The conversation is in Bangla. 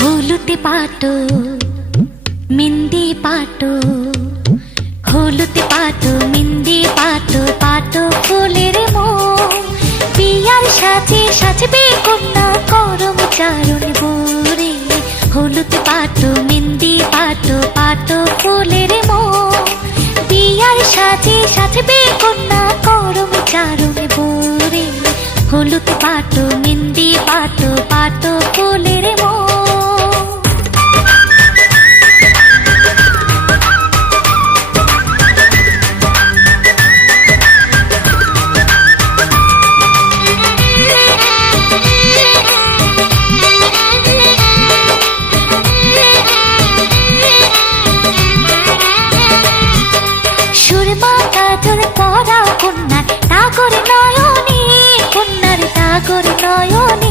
হলুদে পাটো মেহেন্দি পাটো, হলুদে পাটো মেহেন্দি পাটো, পাটো ফুলের মন। বিয়ার সাজে সাজবে কন্যা করমচারণ বুড়ি। হলুদ পাটো মেহেন্দি পাটো, পাটো ফুলের মন। বিয়ার সাজে সাজবে কন্যা করমচারণ বুড়ি। হলুদ পাটো মেহেন্দি পাটো, পাটো ফুলের মন। সুরমা কাজল পরা কন্যার টাগর নয়নে, কন্যার টাগর নয়নে।